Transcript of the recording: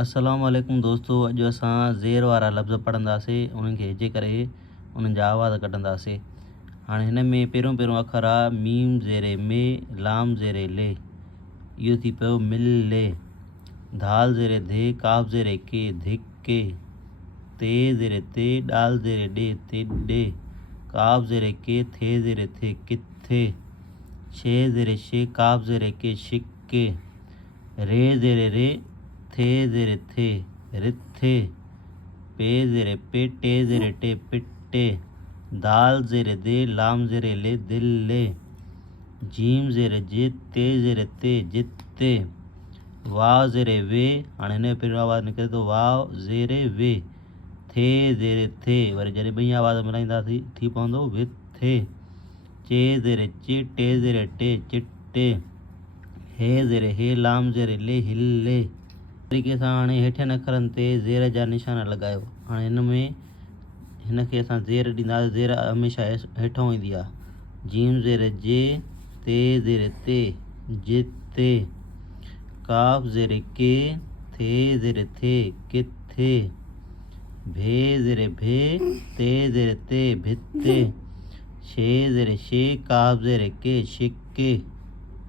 अस्सलाम वालेकुम दोस्तों। अॼु असां ज़ेर वारा लफ़्ज़ पढ़ंदासीं, उन्हनि खे हिजे करे उन्हनि जा आवाज़ कढंदासीं। हाणे हिन में पहिरियों अखरु आहे मीम ज़ेरे में, लाम ज़ेरे ले, इहो थी पियो मिल ले। धाल ज़ेरे धे, काफ़ ज़ेरे के, धिके। ते ज़ेरे ते, डाल ज़ेरे डे, ते डे। काफ़ ज़ेरे के, थे ज़ेरे थे, किथे। शे ज़ेरे शे, काफ़ ज़ेरे के, शिक्के। रे ज़ेरे रे, थे ज़ेरे थे, रिथे। पे ज़ेरे पे, टे ज़ेरे टे, पिट्टे। दाल ज़ेरे दे, लाम ज़ेरे ले, दिल ले। जीम ज़ेरे जे, ते ज़ेरे ते, जिते। वाव ज़ेरे वे, हाणे हिन जो पहिरियों आवाज़ निकिरे थो वाव ज़ेरे वे। थे ज़ेरे थे, वरी जॾहिं ॿई आवाज़ मिलाईंदासीं थी पवंदो विथे। चे ज़ेरे चे, टे ज़ेरे टे, चिटे। हे ज़ेरे हे, लाम ज़ेरे ले, हिले। तरीक़े सां हाणे हेठियनि अखरनि ते ज़ेर जा निशाना लॻायो। हाणे हिन में हिनखे असां ज़ेर ॾींदासीं। ज़ेर हमेशह हेठों ईंदी आहे। जीम ज़ेर जे, ते ज़ेर ते, जिते। काफ़ ज़ेर के, थे ज़ेर थे, किथे। भे ज़ेर भे, ते ज़ेर ते, भिते। शे ज़ेर शे, काफ़ ज़ेर के, शिक्के।